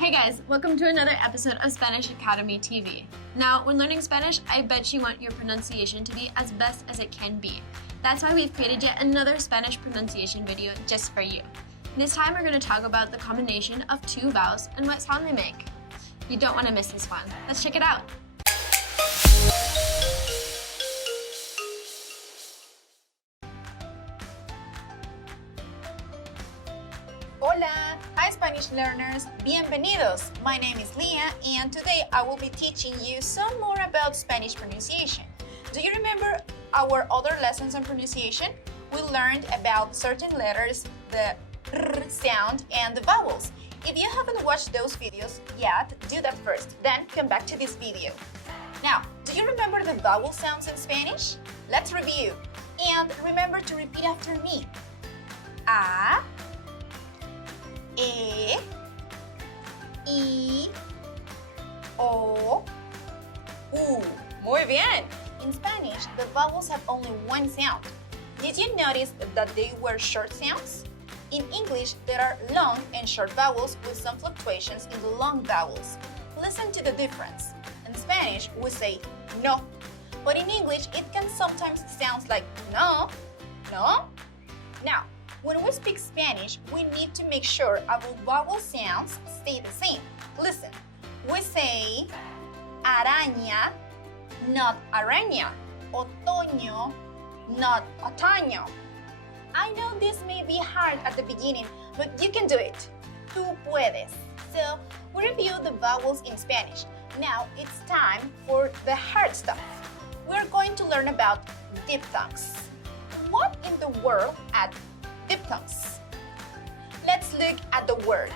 Hey guys, welcome to another episode of Spanish Academy TV. Now, when learning Spanish, I bet you want your pronunciation to be as best as it can be. That's why we've created yet another Spanish pronunciation video just for you. This time we're going to talk about the combination of two vowels and what sound they make. You don't want to miss this one. Let's check it out. Hola! Hi Spanish learners! Bienvenidos! My name is Leah and today I will be teaching you some more about Spanish pronunciation. Do you remember our other lessons on pronunciation? We learned about certain letters, the r sound, and the vowels. If you haven't watched those videos yet, do that first, then come back to this video. Now, do you remember the vowel sounds in Spanish? Let's review. And remember to repeat after me. A, E, I, O, U. Muy bien! In Spanish, the vowels have only one sound. Did you notice that they were short sounds? In English, there are long and short vowels with some fluctuations in the long vowels. Listen to the difference. In Spanish, we say no, but in English, it can sometimes sound like no, no. Now, when we speak Spanish, we need to make sure our vowel sounds stay the same. Listen, we say araña, not araña. Otoño, not otoño. I know this may be hard at the beginning, but you can do it. Tú puedes. So, we review the vowels in Spanish. Now, it's time for the hard stuff. We're going to learn about diphthongs. What in the world are diphthongs? Let's look at the word.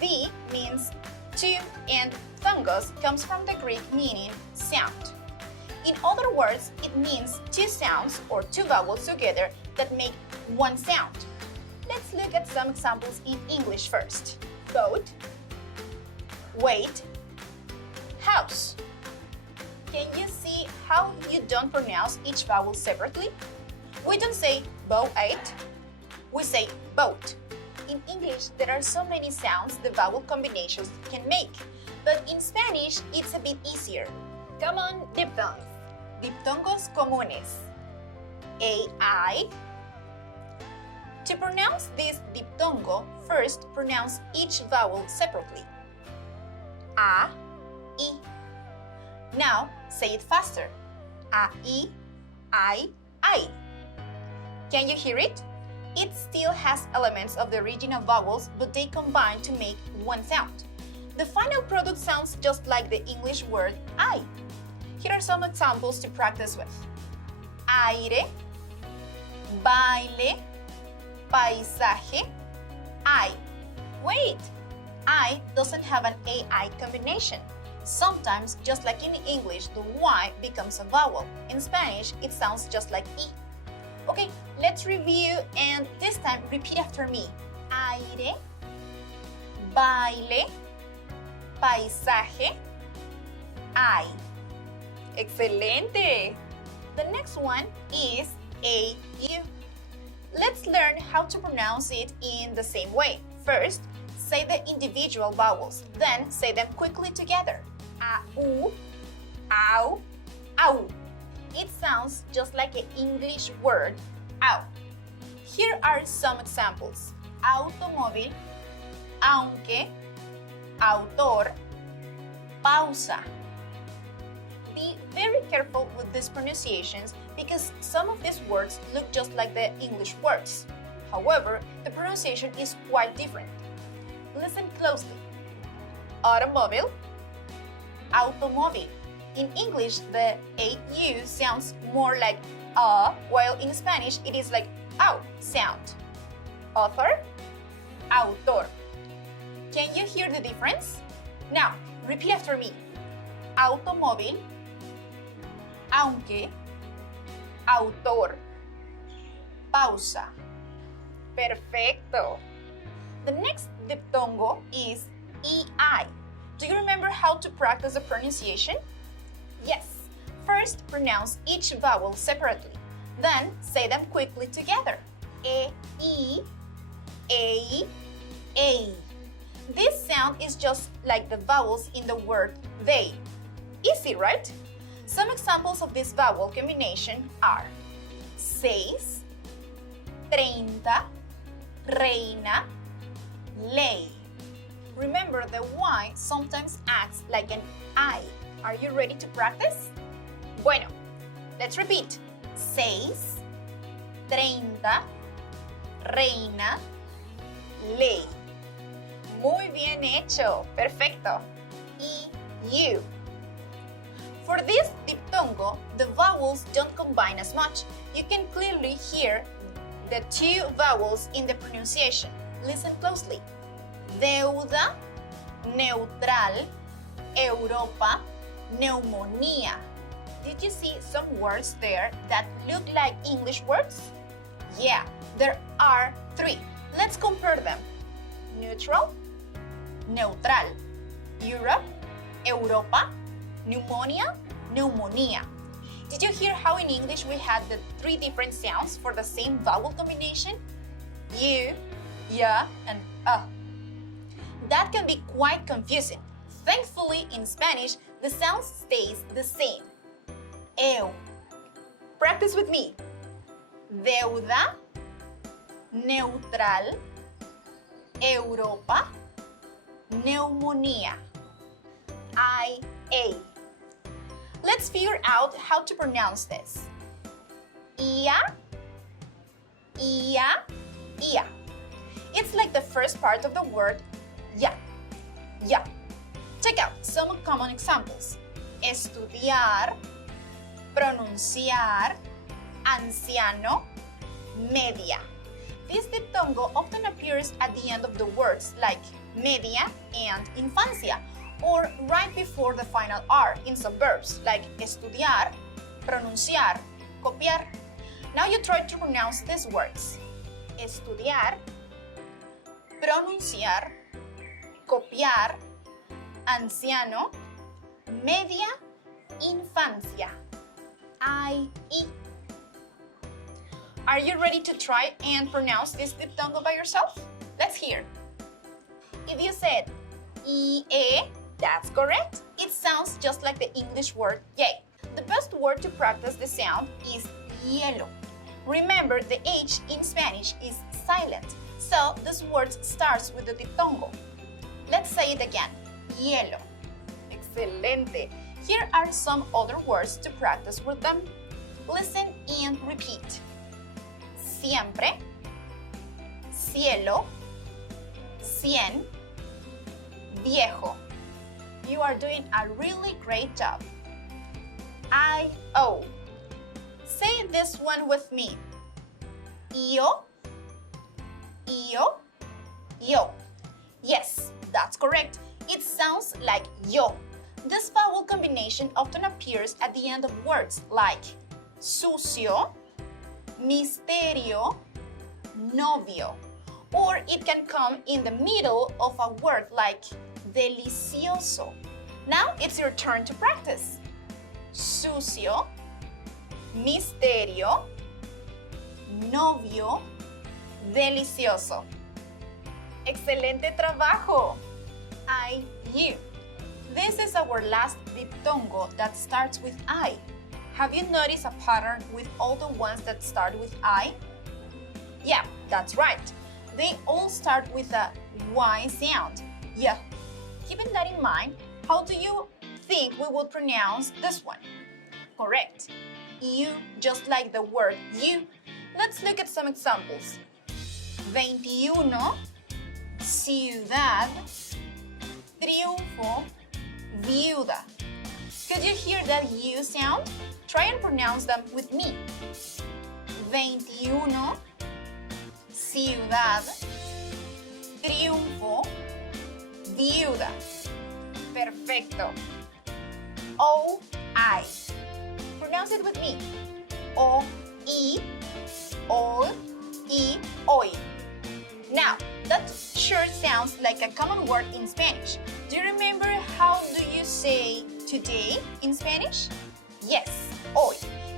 Di means two and thongos comes from the Greek meaning sound. In other words, it means two sounds or two vowels together that make one sound. Let's look at some examples in English first. Boat, wait, house. Can you see how you don't pronounce each vowel separately? We don't say boat, we say boat. In English, there are so many sounds the vowel combinations can make, but in Spanish, it's a bit easier. Come on, diphthongs. Diphthongos comunes. AI. To pronounce this diphthongo, first pronounce each vowel separately. A, I. Now, say it faster. A, I. Can you hear it? It still has elements of the original vowels, but they combine to make one sound. The final product sounds just like the English word I. Here are some examples to practice with. Aire, baile, paisaje, I. Wait! I doesn't have an AI combination. Sometimes, just like in English, the Y becomes a vowel. In Spanish, it sounds just like I. Okay, let's review and this time repeat after me. Aire, baile, paisaje, I. Excelente! The next one is AU. Let's learn how to pronounce it in the same way. First, say the individual vowels, then say them quickly together. A-U, ow, ow. It sounds just like an English word, ow. Here are some examples. Automóvil, aunque, autor, pausa. Be very careful with these pronunciations because some of these words look just like the English words. However, the pronunciation is quite different. Listen closely. Automóvil, automóvil. In English, the AU sounds more like a, while in Spanish, it is like ow sound. Author, autor. Can you hear the difference? Now, repeat after me. Automóvil, aunque, autor, pausa. Perfecto. The next diphthongo is EI. Do you remember how to practice the pronunciation? Yes. First, pronounce each vowel separately. Then, say them quickly together. E, I, A. This sound is just like the vowels in the word they. Easy, right? Some examples of this vowel combination are seis, 30, reina, ley. Remember, the Y sometimes acts like an I. Are you ready to practice? Bueno, let's repeat. Seis, 30, reina, ley. Muy bien hecho. Perfecto. Y, you. For this diphthongo, the vowels don't combine as much. You can clearly hear the two vowels in the pronunciation. Listen closely. Deuda, neutral, Europa, neumonía. Did you see some words there that look like English words? Yeah, there are 3. Let's compare them. Neutral, neutral, Europe, Europa, pneumonia, pneumonia. Did you hear how in English we had the 3 different sounds for the same vowel combination? You, ya, and That can be quite confusing. Thankfully, in Spanish, the sound stays the same. Eu. Practice with me. Deuda, neutral, Europa, neumonía. IA. Let's figure out how to pronounce this. Ia, ia, ia. It's like the first part of the word ya, ya. Check out some common examples. Estudiar, pronunciar, anciano, media. This diphthongo often appears at the end of the words like media and infancia, or right before the final R in some verbs like estudiar, pronunciar, copiar. Now you try to pronounce these words. Estudiar, pronunciar, copiar, anciano, media, infancia. IE. Are you ready to try and pronounce this diphthongo by yourself? Let's hear. If you said IE, that's correct. It sounds just like the English word yay. The best word to practice the sound is hielo. Remember, the H in Spanish is silent, so this word starts with the diphthongo. Let's say it again. Hielo. Excelente. Here are some other words to practice with them. Listen and repeat. Siempre, cielo, cien, viejo. You are doing a really great job. I-O. Say this one with me. Yo, yo, yo. Yes, that's correct. It sounds like yo. This vowel combination often appears at the end of words like sucio, misterio, novio, or it can come in the middle of a word like delicioso. Now it's your turn to practice. Sucio, misterio, novio, delicioso. Excelente trabajo! IU. This is our last diphthongo that starts with I. Have you noticed a pattern with all the ones that start with I? Yeah, that's right. They all start with a Y sound. Yeah. Keeping that in mind, how do you think we would pronounce this one? Correct. You, just like the word you. Let's look at some examples. 21, ciudad, triunfo, viuda. Could you hear that U sound? Try and pronounce them with me. 21, ciudad, triunfo, viuda. Perfecto. O-I. Pronounce it with me. O-I, ol, I, hoy. Now, that sure sounds like a common word in Spanish. Do you remember how do you say today in Spanish? Yes, hoy.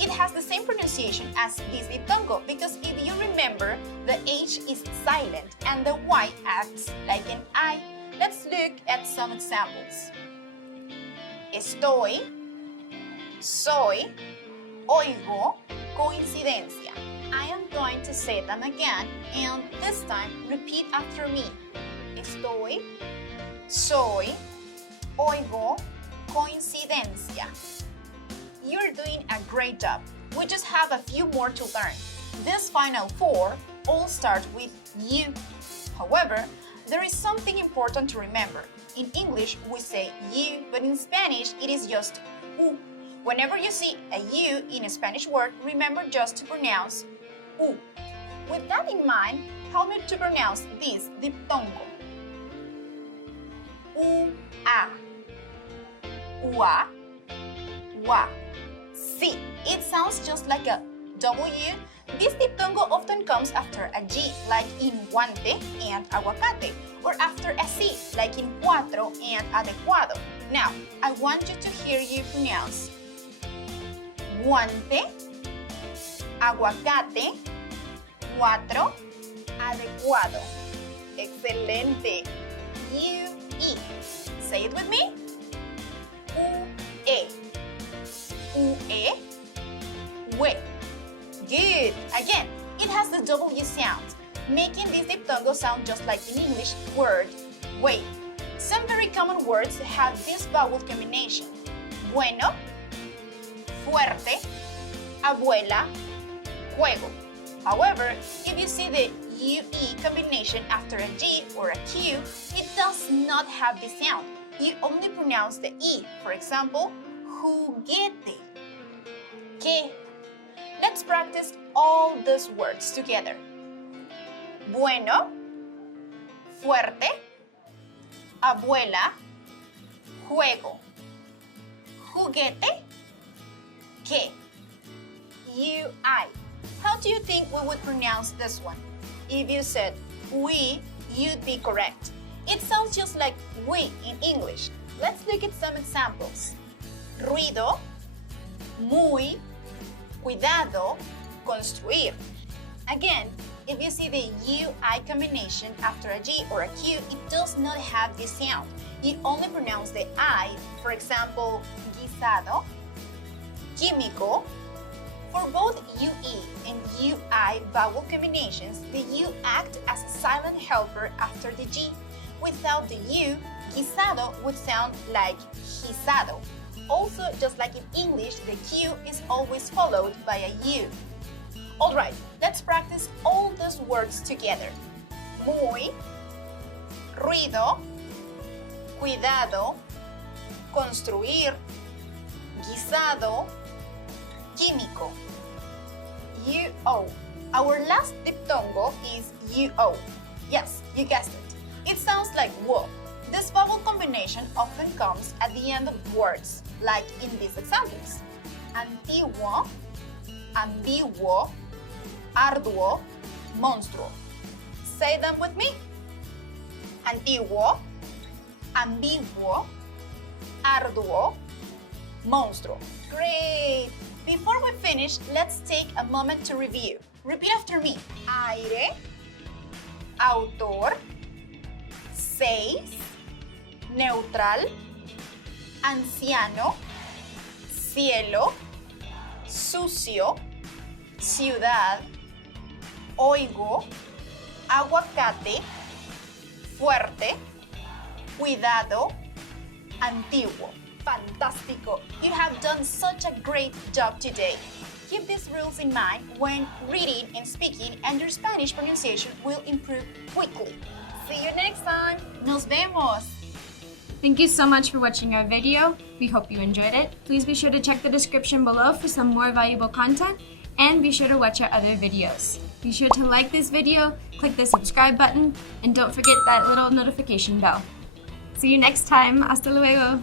It has the same pronunciation as this diphthongo because if you remember, the H is silent and the Y acts like an I. Let's look at some examples. Estoy, soy, oigo, coincidencia. I am going to say them again, and this time repeat after me. Estoy, soy, oigo, coincidencia. You're doing a great job. We just have a few more to learn. These final 4 all start with you. However, there is something important to remember. In English, we say you, but in Spanish, it is just u. Whenever you see a u in a Spanish word, remember just to pronounce u. With that in mind, help me to pronounce this diphthongo. U-a, ua, wa. See, it sounds just like a W. This diphthongo often comes after a G, like in guante and aguacate, or after a C, like in cuatro and adecuado. Now, I want you to hear you pronounce guante, aguacate, cuatro, adecuado. Excelente. U-E. Say it with me. U-E. U-E. We. Good. Again, it has the W sound, making this diphthongo sound just like in English word wait. Some very common words have this vowel combination. Bueno, fuerte, abuela, juego. However, if you see the UE combination after a G or a Q, it does not have this sound. You only pronounce the E. For example, juguete, que. Let's practice all these words together. Bueno, fuerte, abuela, juego, juguete, que, UI. How do you think we would pronounce this one? If you said we, you'd be correct. It sounds just like we in English. Let's look at some examples. Ruido, muy, cuidado, construir. Again, if you see the UI combination after a G or a Q, it does not have this sound. You only pronounce the I, for example, guisado, químico. For both UE and UI vowel combinations, the U act as a silent helper after the G. Without the U, guisado would sound like guisado. Also, just like in English, the Q is always followed by a U. Alright, let's practice all those words together. Muy, ruido, cuidado, construir, guisado, químico. UO. Our last diphthongo is UO. Yes, you guessed it. It sounds like wo. This vowel combination often comes at the end of words, like in these examples. Antiguo, ambiguo, arduo, monstruo. Say them with me. Antiguo, ambiguo, arduo, monstruo. Great! Before we finish, let's take a moment to review. Repeat after me. Aire, autor, 6, neutral, anciano, cielo, sucio, ciudad, oigo, aguacate, fuerte, cuidado, antiguo. Fantástico! You have done such a great job today. Keep these rules in mind when reading and speaking, and your Spanish pronunciation will improve quickly. See you next time. Nos vemos. Thank you so much for watching our video. We hope you enjoyed it. Please be sure to check the description below for some more valuable content, and be sure to watch our other videos. Be sure to like this video, click the subscribe button, and don't forget that little notification bell. See you next time. Hasta luego.